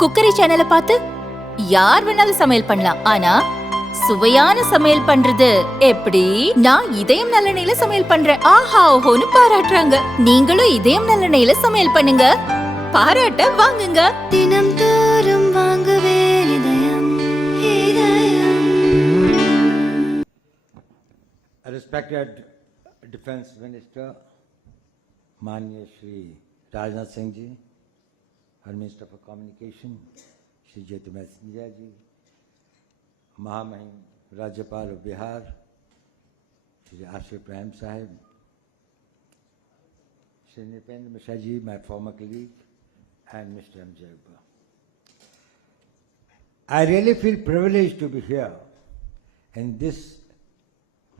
Cookery சேனலை பார்த்து யார் வேணாலும் சமையல் பண்ணலாம். ஆனா சுவையான சமையல் பண்றது எப்படி? நான் இதயம் நல்லெண்ணெயில சமையல் பண்றேன். ஆஹா ஓஹோன்னு பாராட்டுறாங்க. நீங்களும் இதயம் நல்லெண்ணெயில சமையல் பண்ணுங்க, பாராட்ட வாங்குங்க. தினம் தோறும் வாங்குவே இதயம் இதயம். Respected Defense Minister, Manya Shri Rajnath Singh Ji, our Minister for Communication, Shri Jyotirmay Sindhya Ji, Mahamahim Rajyapal of Bihar, Shri Ashif Prem Sahib, Shri Nipendra Mishra Ji, my former colleague, and Mr. M. Jayapur. I really feel privileged to be here in this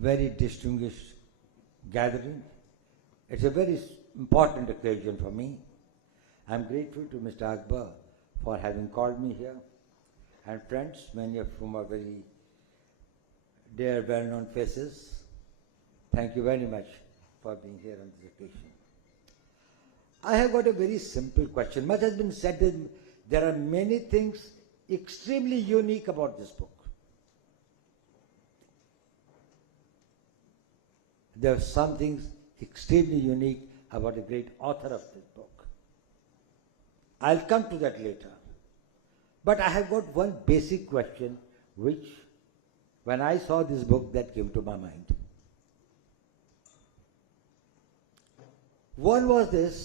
very distinguished gathering. It's a very important occasion for me. I'm grateful to Mr. Akbar for having called me here, and friends, many of whom are very dear, well-known faces. Thank you very much for being here on this occasion. I have got a very simple question. Much has been said that there are many things extremely unique about this book. There are some things extremely unique about the great author of this book. I'll come to that later. But I have got one basic question which, when I saw this book, that came to my mind. One was this,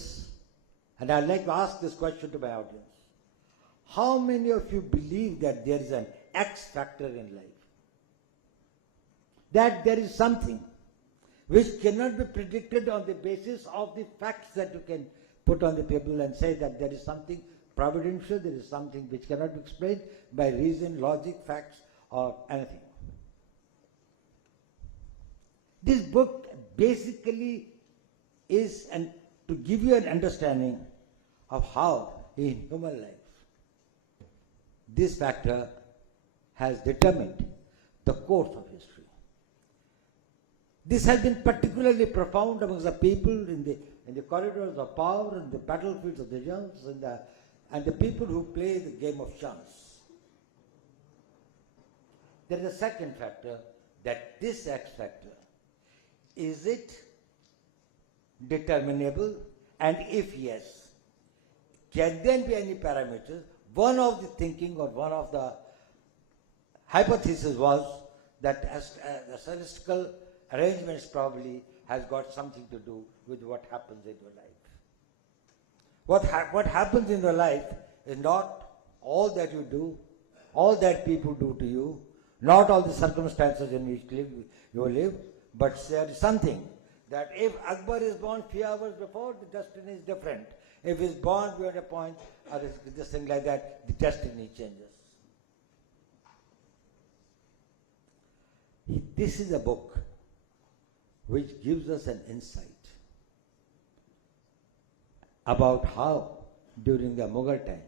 and I'd like to ask this question to my audience. How many of you believe that there is an X factor in life? That there is something which cannot be predicted on the basis of the facts that you can put on the table and say that there is something providential, there is something which cannot be explained by reason, logic, facts, or anything. This book basically is to give you an understanding of how in human life this factor has determined the course of history. This has been particularly profound amongst the people in the corridors of power, in the battlefields of the junks, and the people who play the game of chance. There is a second factor, that this X factor, is it determinable? And if yes, can there be any parameters? One of the thinking or one of the hypotheses was that the celestial arrangements probably has got something to do with what happens in your life. What happens in your life is not all that you do, all that people do to you, not all the circumstances in which you live, but there is something that if Akbar is born few hours before, the destiny is different. If he is born beyond a point, or this thing like that, the destiny changes. This is a book which gives us an insight about how, during the Mughal time,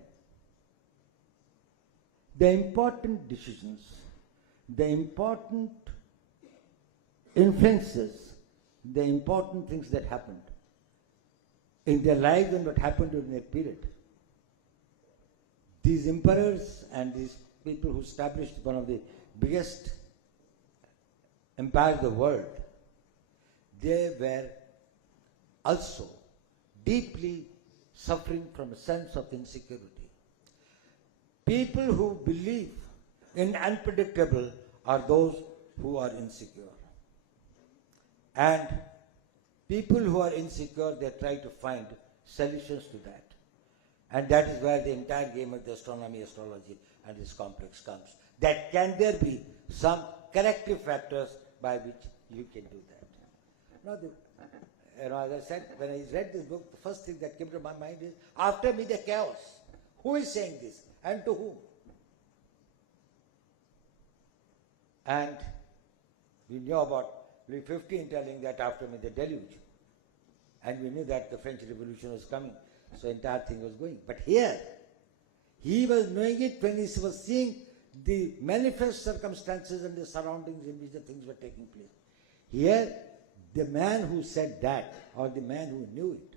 the important decisions, the important influences, the important things that happened in their lives and what happened during that period. These emperors and these people who established one of the biggest empires of the world, they were also deeply suffering from a sense of insecurity. People who believe in unpredictable are those who are insecure. And people who are insecure, they try to find solutions to that. And that is where the entire game of the astronomy, astrology, and this complex comes. That can there be some corrective factors by which you can do that. Now, as I said, when I read this book, the first thing that came to my mind is, after me the chaos. Who is saying this and to whom? And we knew about Louis XV telling that after me the deluge. And we knew that the French Revolution was coming, so the entire thing was going. But here, he was knowing it when he was seeing the manifest circumstances and the surroundings in which the things were taking place. Here, the man who said that, or the man who knew it,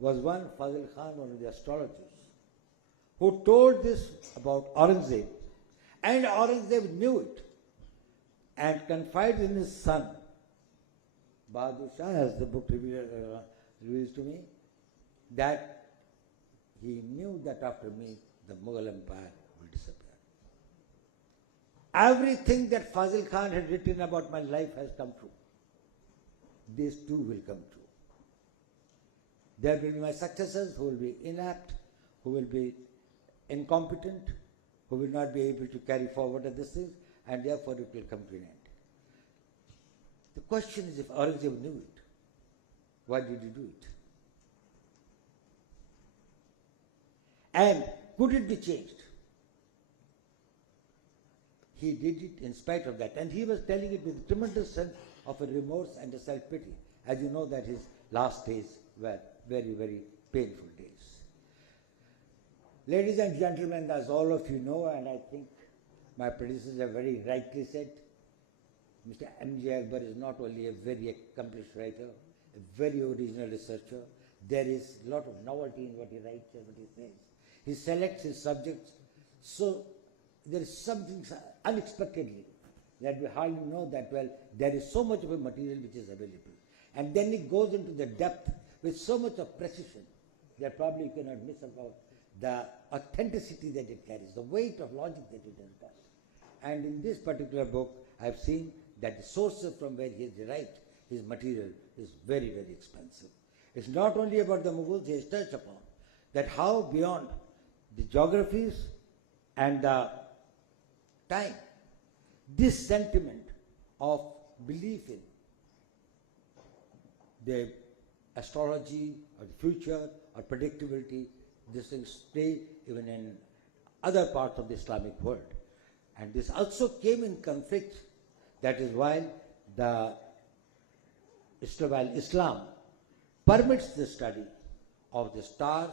was one Fazil Khan, one of the astrologers, who told this about Aurangzeb, and Aurangzeb knew it and confided in his son, Bahadur Shah, as the book reveals to me, that he knew that after me the Mughal Empire will disappear. Everything that Fazil Khan had written about my life has come true. This too will come true. There will be my successors who will be inept, who will be incompetent, who will not be able to carry forward this thing, and therefore it will come to an end. The question is, if Aurangzeb knew it, why did he do it? And could it be changed? He did it in spite of that, and he was telling it with a tremendous sense of a remorse and a self-pity. As you know that his last days were very, very painful days. Ladies and gentlemen, as all of you know, and I think my predecessors have very rightly said, Mr. M.J. Akbar is not only a very accomplished writer, a very original researcher. There is a lot of novelty in what he writes and what he says. He selects his subjects, so there is something unexpectedly that we hardly know that, well, there is so much of a material which is available. And then it goes into the depth with so much of precision that probably you cannot miss about the authenticity that it carries, the weight of logic that it has got. And in this particular book, I've seen that the sources from where he has derived his material is very, very expensive. It's not only about the Mughals, he has touched upon that how beyond the geographies and the time, this sentiment of belief in the astrology or the future or predictability, these things stay even in other parts of the Islamic world. And this also came in conflict. That is why Islam permits the study of the stars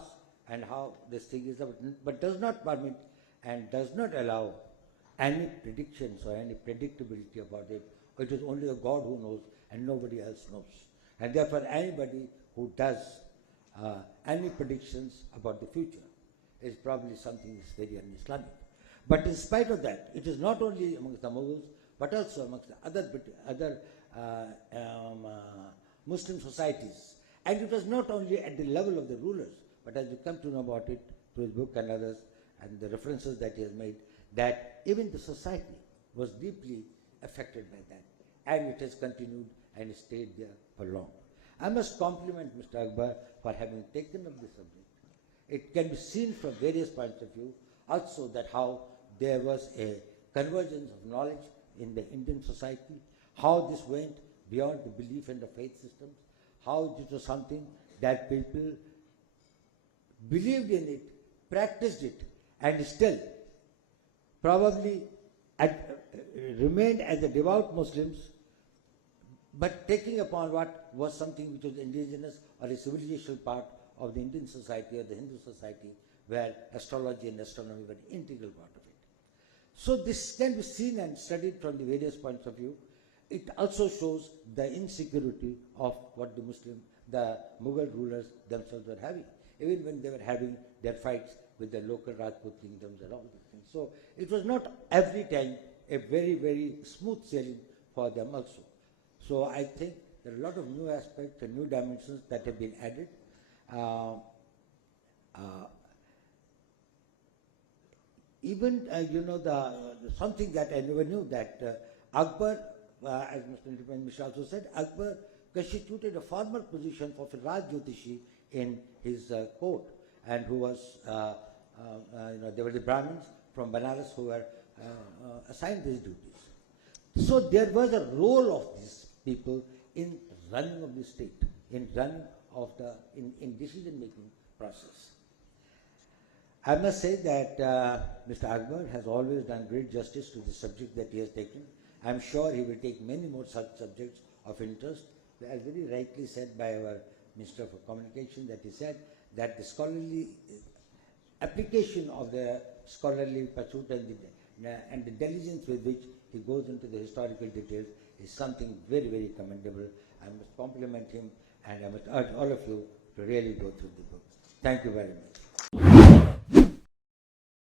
and how this thing is, but does not permit and does not allow any predictions or any predictability about it. It is only a God who knows and nobody else knows. And therefore anybody who does any predictions about the future is probably something that's very un-Islamic. But in spite of that, it is not only amongst the Mughals, but also amongst the other Muslim societies. And it was not only at the level of the rulers, but as you come to know about it through his book and others, and the references that he has made, that even the society was deeply affected by that. And it has continued and stayed there for long. I must compliment Mr. Akbar for having taken up this subject. It can be seen from various points of view, also that how there was a convergence of knowledge in the Indian society, how this went beyond the belief in the faith systems, how it was something that people believed in it, practiced it, and still probably remained as a devout Muslims, but taking upon what was something which was indigenous or a civilizational part of the Indian society or the Hindu society, where astrology and astronomy were an integral part of it. So this can be seen and studied from the various points of view. It also shows the insecurity of what the Mughal rulers themselves were having, even when they were having their fights with the local Rajput kingdoms and all these things. So it was not every time a very, very smooth sailing for them also. So I think there are a lot of new aspects and new dimensions that have been added. Even, something that I never knew, that Akbar, as Mr. Mishra also said, Akbar constituted a formal position for Raj Jyotishi in his court, and who was, there were the Brahmins from Banaras who were assigned these duties. So there was a role of these people in running of the state, in running of in decision-making process. I must say that Mr. Akbar has always done great justice to the subject that he has taken. I'm sure he will take many more such subjects of interest. As very rightly said by our Minister for Communication, that he said that the scholarly application of the scholarly pursuit and the diligence with which he goes into the historical details is something very, very commendable. I must compliment him, and I must urge all of you to really go through the book. Thank you very much.